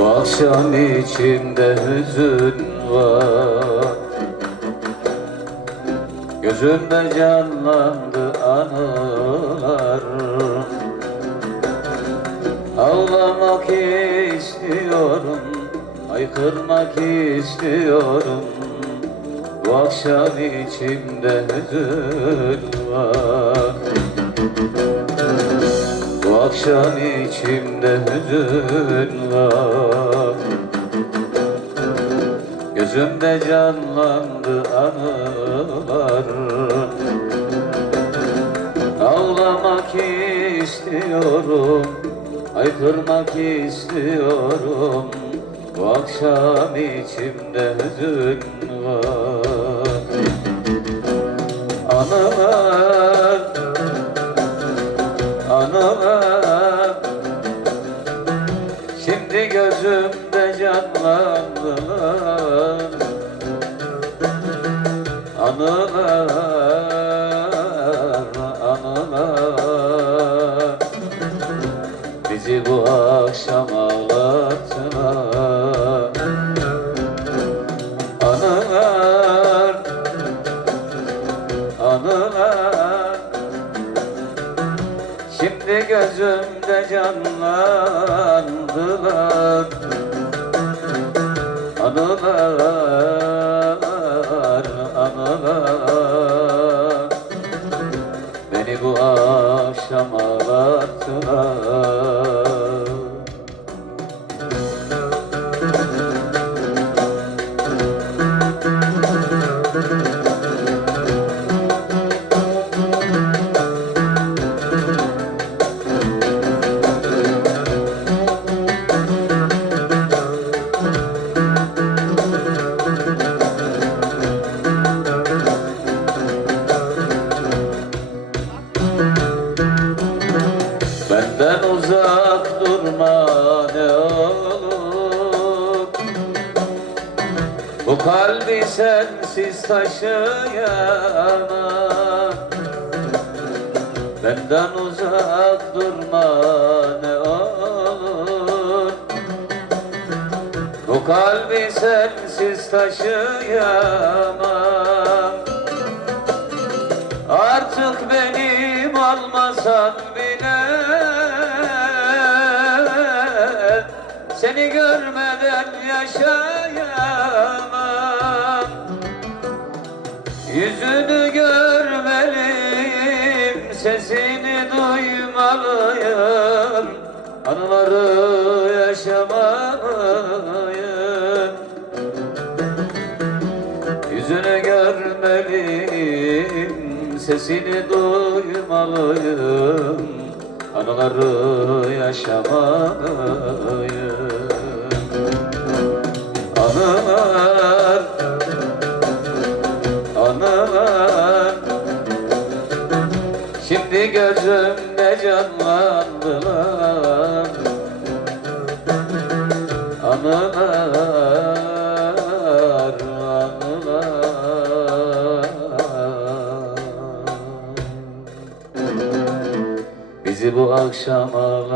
akşam içimde hüzün var. Gözümde canlandı anılar. Ağlamak istiyorum Haykırmak istiyorum. Bu akşam içimde hüzün var. Bu akşam içimde hüzün var. Gözümde canlandı anılar. Ağlamak istiyorum Haykırmak istiyorum. Bu akşam içimde hüzün var. Anılar Anılar gözümde canlandılar Anılar, anılar gözümde canlandılar. Anılar, anılar Bu kalbi sensiz taşıyamam Benden uzak durma ne olur. Bu kalbi sensiz taşıyamam Artık benim olmasan bile Seni görmeden yaşayamam Yüzünü görmeliyim, sesini duymalıyım. Anıları yaşamalıyım. Yüzünü görmeliyim, sesini duymalıyım. Anıları yaşamalıyım Bizi bu akşam ağlattılar